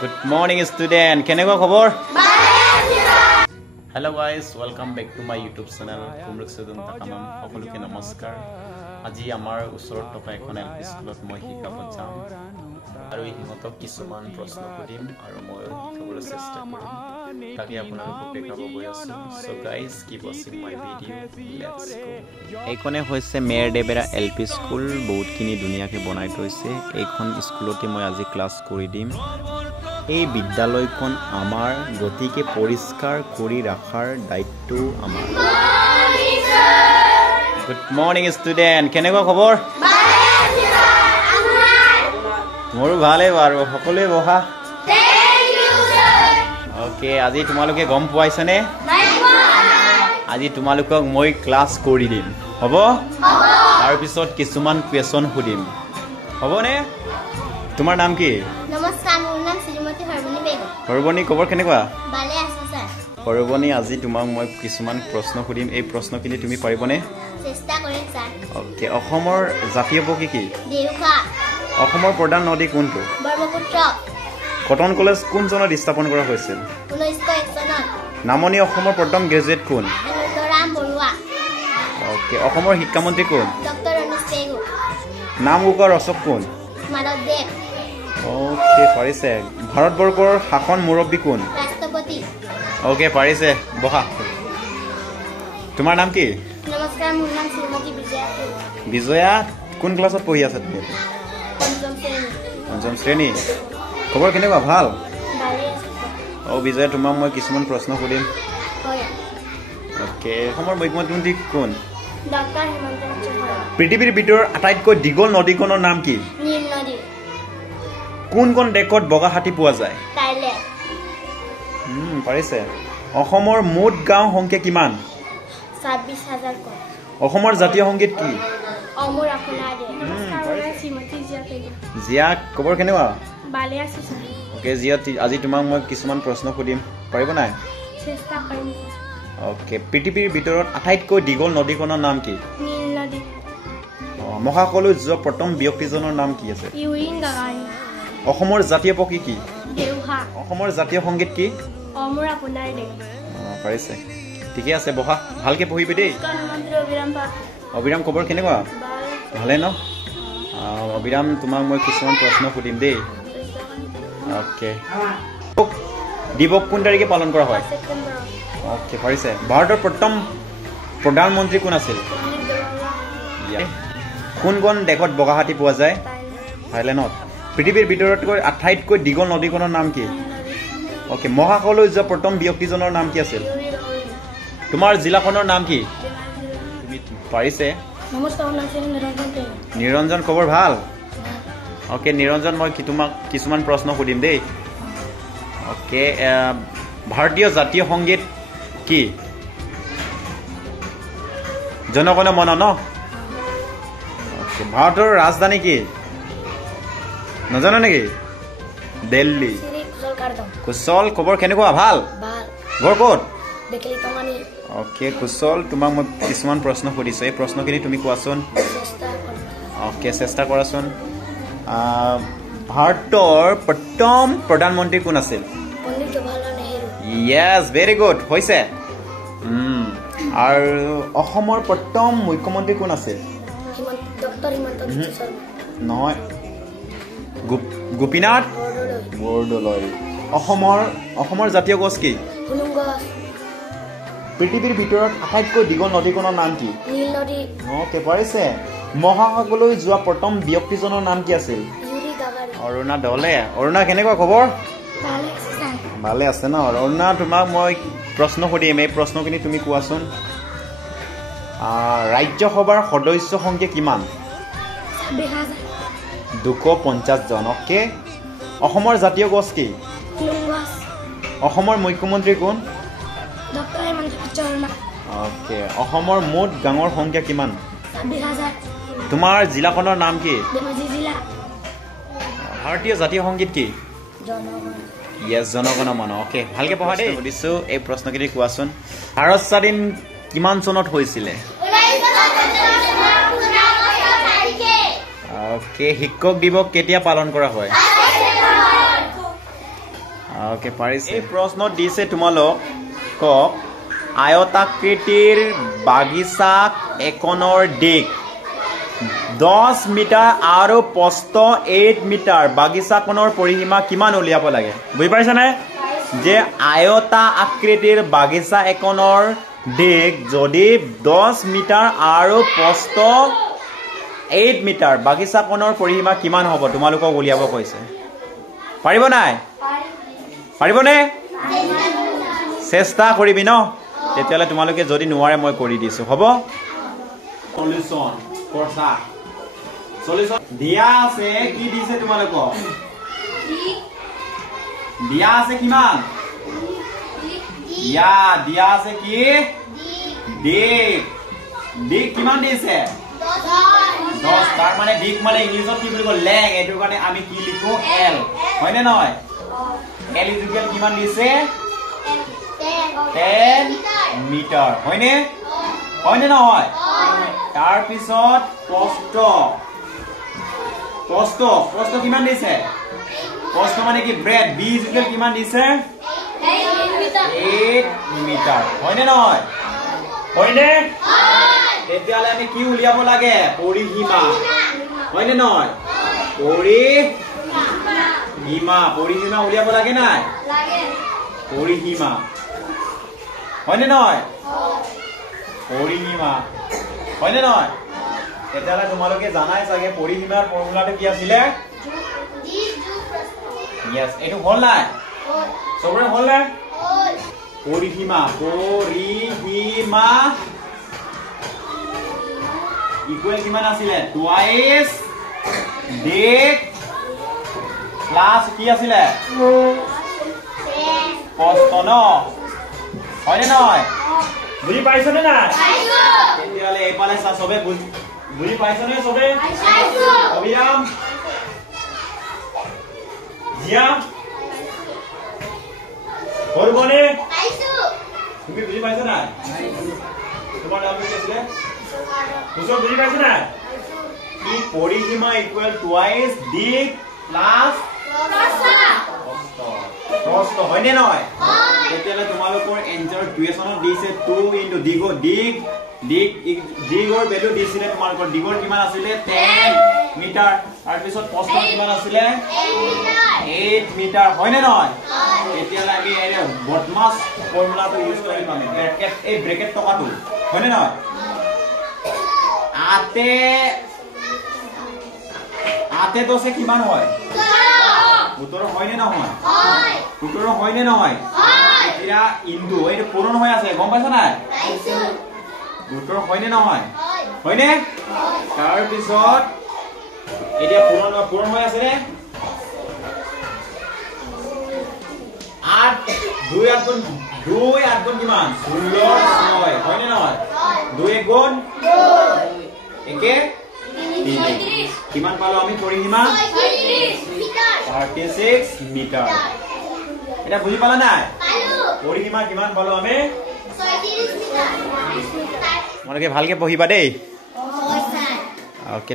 Good morning, student. Keneko khobor? Hello guys, welcome back to my YouTube channel. Kumruk Sudun Takamam. Okoluke namaskar. Aji amar usorot toka ekhon LP schoolot moi hikabot jam. Aru hihotok kisuman proshno kudhim aru moi hikabole chesta korim. Taki apunalok dekabo goi asu. So guys, keep watching my video. Let's go. Ekhone hoise Mayor Debera LP school. Bahut kini duniya ke banai thoise. Ekhon schoolote moi aji class kori dim. এই বিদ্যালয়খন আমাৰ গতিকে পৰিষ্কাৰ কৰি ৰাখাৰ দায়িত্ব আমাৰ। Good morning student, কেনেকুৱা খবৰ? মোৰো ভালেই বাৰু, সকলোৱে বহা। ওকে, আজি তোমালোকে গম পাইছানে? আজি তোমালোকক মই ক্লাছ কৰি দিম, হ'ব? তাৰপিছত কিছুমান কুৱেশ্যন সুধিম, হ'বনে? তোমাৰ নাম কি? নমস্কাৰ, মোৰ নাম শ্ৰীমতী হৰবনী বেগম। হৰবনী, খবৰ কেনেকুৱা? ভালে আছো স্যাৰ। হৰবনী, আজি তোমাক মই কিছুমান প্ৰশ্ন সুধিম, এই প্ৰশ্নখিনি তুমি পাৰিবনে? চেষ্টা কৰিম স্যাৰ। ওকে, অসমৰ জাতীয় পক্ষী কি? দেউখা। অসমৰ প্ৰধান নদী কোনটো? ব্ৰহ্মপুত্ৰ। কটন কলেজ কোন চনত স্থাপন কৰা হৈছিল? 1901 চনত। নামনি অসমৰ প্ৰথম গ্ৰেজুৱেট কোন? আনন্দৰাম বৰুৱা। ওকে, অসমৰ শিক্ষামন্ত্ৰী কোন? ডক্টৰ ৰমেশ পেগু। নাম উকাৰ ৰচক কোন? মাধৱদেৱ। ওকে, পাৰিছে। ভাৰতবৰ্ষৰ শাসন মুৰব্বী কোন? ৰাষ্ট্ৰপতি। ওকে, পাৰিছে, বহা। তোমাৰ নাম কি? নমস্কাৰ, মোৰ নাম শ্ৰীমতী বিজয়া। বিজয়া, কোন ক্লাছত পঢ়ি আছা তুমি? পঞ্চম শ্ৰেণী। খবৰ কেনেকুৱা? ভাল? বিজয়া, তোমাক মই কিছুমান প্ৰশ্ন সুধিম। ওকে, অসমৰ মুখ্যমন্ত্ৰী কোন? ডক্টৰ হিমন্ত বিশ্ব শৰ্মা। পৃথিৱীৰ ভিতৰত আটাইতকৈ দীঘল নদীখনৰ নাম কি? নীল নদী। কোন কোন দেশত বগা হাতী পোৱা যায়? থাইলেণ্ড। পাৰিছে। অসমৰ মুঠ গাঁও সংখ্যা কিমান? 26,000 ক। অসমৰ জাতীয় সংগীত কি? অমৰ আপোনাৰ দে। শ্ৰীমতী জিয়া পেগু। জিয়া, খবৰ কেনেকুৱা? ভালে আছো স্যাৰ। ওকে জিয়া, আজি তোমাক মই কিছুমান প্ৰশ্ন সুধিম, পাৰিব নাই? চেষ্টা কৰিম। ওকে, পৃথিৱীৰ ভিতৰত আটাইতকৈ দীঘল নদীখনৰ নাম কি? নীল নদী। মহাকাশলৈ যোৱা প্ৰথম ব্যক্তিজনৰ নাম কি আছে? ইউৰিন গাগাৰিন। অসমৰ জাতীয় পক্ষী কি? দেউহা। অসমৰ জাতীয় সংগীত কি? অমৰ আপোনাৰ দে। পাৰিছে, ঠিকে আছে, বহা, ভালকে পঢ়িবি দেই। অবিৰাম পাঠ। অবিৰাম, খবৰ কেনেকুৱা? ভালে ন? অবিৰাম, তোমাক মই কিছুমান প্ৰশ্ন সুধিম দেই। ওকে, দিৱস কোন তাৰিখে পালন কৰা হয়? ওকে, পাৰিছে। ভাৰতৰ প্ৰথম প্ৰধানমন্ত্ৰী কোন আছিল? কোন কোন দেশত বগা হাতী পোৱা যায়? থাইলেণ্ডত। পৃথিৱীৰ ভিতৰতকৈ আটাইতকৈ দীঘল নদীখনৰ নাম কি? ওকে, মহাকাশলৈ যোৱা প্ৰথম ব্যক্তিজনৰ নাম কি আছিল? তোমাৰ জিলাখনৰ নাম কি? পাৰিছে। নিৰঞ্জন, খবৰ ভাল? ওকে নিৰঞ্জন, মই তোমাক কিছুমান প্ৰশ্ন সুধিম দেই। ওকে, ভাৰতীয় জাতীয় সংগীত কি? জনগণ মন ন? ওকে, ভাৰতৰ ৰাজধানী কি? নাজানো নেকি? দিল্লী। কুশল, খবৰ কেনেকুৱা? ভাল? ঘৰ ক'ত? ওকে কুশল, তোমাক মই কিছুমান প্ৰশ্ন সুধিছোঁ, এই প্ৰশ্নখিনি তুমি কোৱাচোন। ওকে, চেষ্টা কৰাচোন। ভাৰতৰ প্ৰথম প্ৰধানমন্ত্ৰী কোন আছিল? য়েছ, ভেৰি গুড, হৈছে। আৰু অসমৰ প্ৰথম মুখ্যমন্ত্ৰী কোন আছিল? নহয়, গোপীনাথ বৰদলৈ। অসমৰ জাতীয় গছ কি? পৃথিৱীৰ ভিতৰত আটাইতকৈ দীঘল নদীখনৰ নাম কি? নীল নদী। ওকে, পাৰিছে। মহাকাশলৈ যোৱা প্ৰথম ব্যক্তিজনৰ নাম কি আছিল? অৰুণা দলে। অৰুণা, কেনেকুৱা খবৰ? ভালে আছে ন? অৰুণা, তোমাক মই প্ৰশ্ন সুধিম, এই প্ৰশ্নখিনি তুমি কোৱাচোন। ৰাজ্যসভাৰ সদস্য সংখ্যা কিমান? 250 জন। ওকে, অসমৰ জাতীয় গছ কি? অসমৰ মুখ্যমন্ত্ৰী কোন? ওকে, অসমৰ মুঠ গাঁৱৰ সংখ্যা কিমান? 26,000। তোমাৰ জিলাখনৰ নাম কি? ভাৰতীয় জাতীয় সংগীত কি? য়েছ, জনগণ মন। ওকে, ভালকে পঢ়া দেই। সুধিছোঁ, এই প্ৰশ্নখিনি কোৱাচোন। ভাৰত স্বাধীন কিমান চনত হৈছিলে? ওকে, শিক্ষক দিৱস কেতিয়া পালন কৰা হয়? ওকে পাৰিছে এই প্ৰশ্ন দিছে তোমালোক কক আয়তাকৃতিৰ বাগিচাক একনৰ দিক 10 মিটাৰ আৰু প্ৰস্থ 8 মিটাৰ বাগিচাখনৰ পৰিসীমা কিমান উলিয়াব লাগে বুজি পাইছা নে যে আয়তা আকৃতিৰ বাগিচা একনৰ দিক যদি 10 মিটাৰ আৰু প্ৰস্থ 8 মিটাৰ বাগিচাখনৰ পৰিসীমা কিমান হ'ব তোমালোকক উলিয়াব কৈছে পাৰিব নাই পাৰিবনে চেষ্টা কৰিবি ন তেতিয়ালে তোমালোকে যদি নোৱাৰে মই কৰি দিছো হ'ব সলিউশন কৰছা সলিউশন দিয়া আছে কি দিছে তোমালোকক দিয়া আছে কিমান দিয়া আছে কি দিক দিক কিমান দিছে 10 তাৰ মানে দিক মানে ইংলিশত কি বুলি কয় লেং এটো কাৰণে আমি কি লিখো এল হয় নে নহয় এল ইকুয়াল কিমান দিছে 10 মিটাৰ হয় নে নহয় তাৰ পিছত প্ৰস্থ কিমান দিছে প্ৰস্থ মানে কি ব্ৰেড বি ইকুয়াল কিমান দিছে 8 মিটাৰ হয় নে নহয় তেতিয়ালে আমি কি উলিয়াব লাগে পৰিসীমা হয় নে নহয় পৰিসীমা উলিয়াব লাগে নাই পৰিসীমা হয় নে নহয় পৰিসীমা হয় নে নহয় তেতিয়ালে তোমালোকে জানাই চাগে পৰিসীমাৰ ফৰ্মুলাটো কি আছিল yes এটো হল নাই সবৰে হল নাই পৰিসীমা ইকুৱেল কিমান আছিল টুৱাইস দিক প্লাস কি আছিল প্ৰস্থ ন হয় নে নহয় বুজি পাইছো নে না পাইছো তেতিয়ালে এপালে সবে বুজি পাইছো নে সবে পাইছো অবিৰাম জিয়া করবনে পাইছো তুমি বুজি পাইছো না তোমার নাম কি আছিল বুঝো বুজি পাইছো না কি পরিসীমা ইকুয়াল টুৱাইস দিক প্লাস প্ৰস্থ হয় নে নহয় তেতিয়ালে তোমালোকৰ এনসাৰ ইকুয়েশনত দিছে 2 ইনটু দিগৰ ভ্যালু দিছিলে তোমালোকৰ দিগৰ কিমান আছিল 10 মিটাৰ তাৰ পিছত প্ৰস্থ কিমান আছিল 8 মিটাৰ হয় নে নহয় তেতিয়ালে আমি এনে বটমাস ফৰ্মুলাটো ইউজ কৰি মানে ব্ৰেকেট টকাটো হয় নে নহয় আতে দছে কিমান হয় 17 হয় নে নহয় হয় 17 হয় নে নহয় হয় এতিয়া ইনটু এইটো পূৰণ হৈ আছে গম পাইছা না পাইছো 17 হয় নে নহয় হয় নে তাৰ পিছত এতিয়া পূৰণ হৈ আছে নে 8 2 8 গুণ কিমান 16 হয় নে নহয় 2 গুণ 2 একে 33 কিমান পালো আমি পৰিসীমা 36 মিটাৰ এটা বুজি পালা নাই পালো পৰিসীমা কিমান পালো আমি 36 মিটাৰ মনকে ভালকে পঢ়িবা দেই ওকে